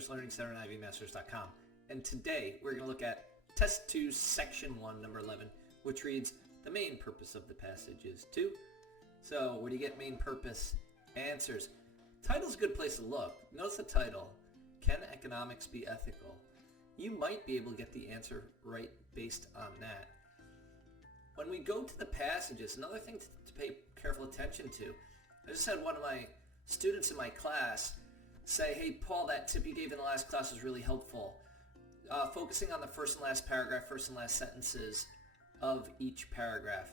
Masters Learning Center and ivmasters.com. And today we're going to look at Test 2, Section 1, number 11, which reads, the main purpose of the passage is to. So where do you get main purpose answers? Title's a good place to look. Notice the title, Can Economics Be Ethical? You might be able to get the answer right based on that. When we go to the passages, another thing to pay careful attention to, I just had one of my students in my class say, hey, Paul, that tip you gave in the last class was really helpful. Focusing on the first and last paragraph, first and last sentences of each paragraph.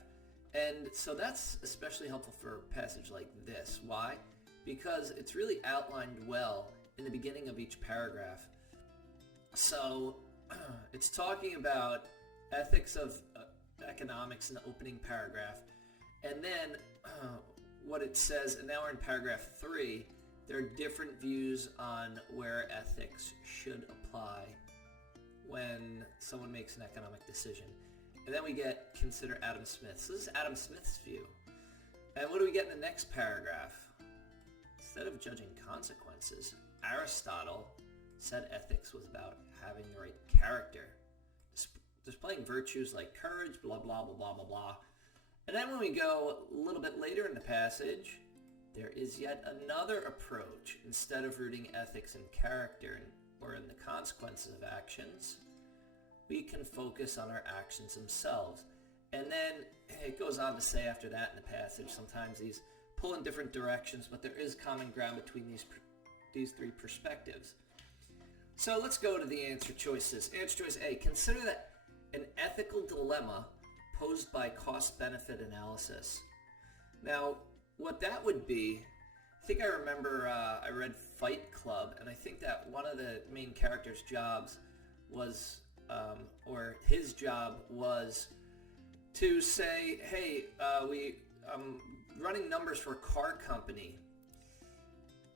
And so that's especially helpful for a passage like this. Why? Because it's really outlined well in the beginning of each paragraph. So it's talking about ethics of economics in the opening paragraph. And then what it says, and now we're in paragraph 3, there are different views on where ethics should apply when someone makes an economic decision. And then we get consider Adam Smith. So this is Adam Smith's view. And what do we get in the next paragraph? Instead of judging consequences, Aristotle said ethics was about having the right character, displaying virtues like courage, blah, blah, blah, blah, blah, blah. And then when we go a little bit later in the passage, there is yet another approach. Instead of rooting ethics in character or in the consequences of actions, we can focus on our actions themselves. And then it goes on to say after that in the passage, sometimes these pull in different directions, but there is common ground between these three perspectives. So let's go to the answer choices. Answer choice A, consider that an ethical dilemma posed by cost-benefit analysis. Now, what that would be, I think I remember I read Fight Club, and I think that one of the main characters' jobs was, or his job was to say, hey, I'm running numbers for a car company.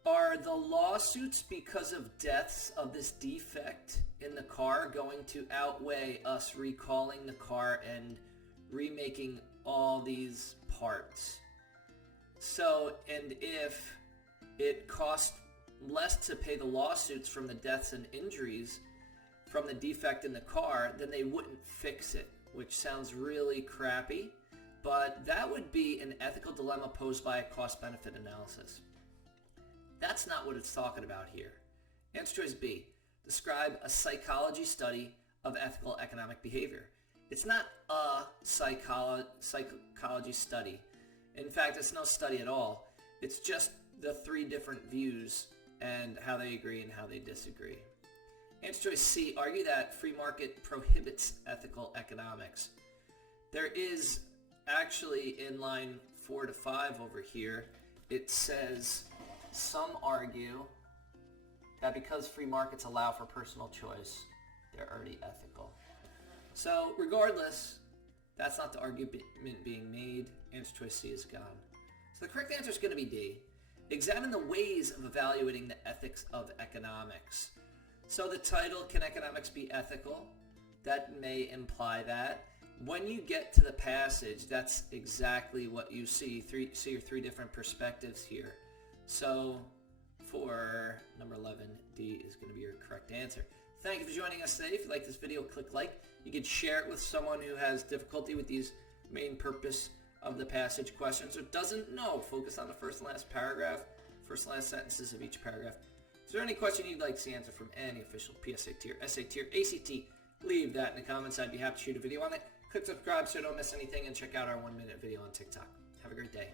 Are the lawsuits because of deaths of this defect in the car going to outweigh us recalling the car and remaking all these parts? So, and if it costs less to pay the lawsuits from the deaths and injuries from the defect in the car, then they wouldn't fix it, which sounds really crappy, but that would be an ethical dilemma posed by a cost-benefit analysis. That's not what it's talking about here. Answer choice B, describe a psychology study of ethical economic behavior. It's not a psychology study. In fact, it's no study at all. It's just the three different views and how they agree and how they disagree. Answer choice C, argue that free market prohibits ethical economics. There is actually in line 4 to 5 over here, it says some argue that because free markets allow for personal choice, they're already ethical. So regardless, that's not the argument being made. Answer choice C is gone. So the correct answer is going to be D. Examine the ways of evaluating the ethics of economics. So the title, Can Economics Be Ethical? That may imply that. When you get to the passage, that's exactly what you see. See your three different perspectives here. So for number 11, D is going to be your correct answer. Thank you for joining us today. If you like this video, click like. You can share it with someone who has difficulty with these main purpose of the passage questions or doesn't know. Focus on the first and last paragraph, first and last sentences of each paragraph. Is there any question you'd like to see answered from any official PSAT or SAT or ACT? Leave that in the comments. I'd be happy to shoot a video on it. Click subscribe so you don't miss anything and check out our 1-minute video on TikTok. Have a great day.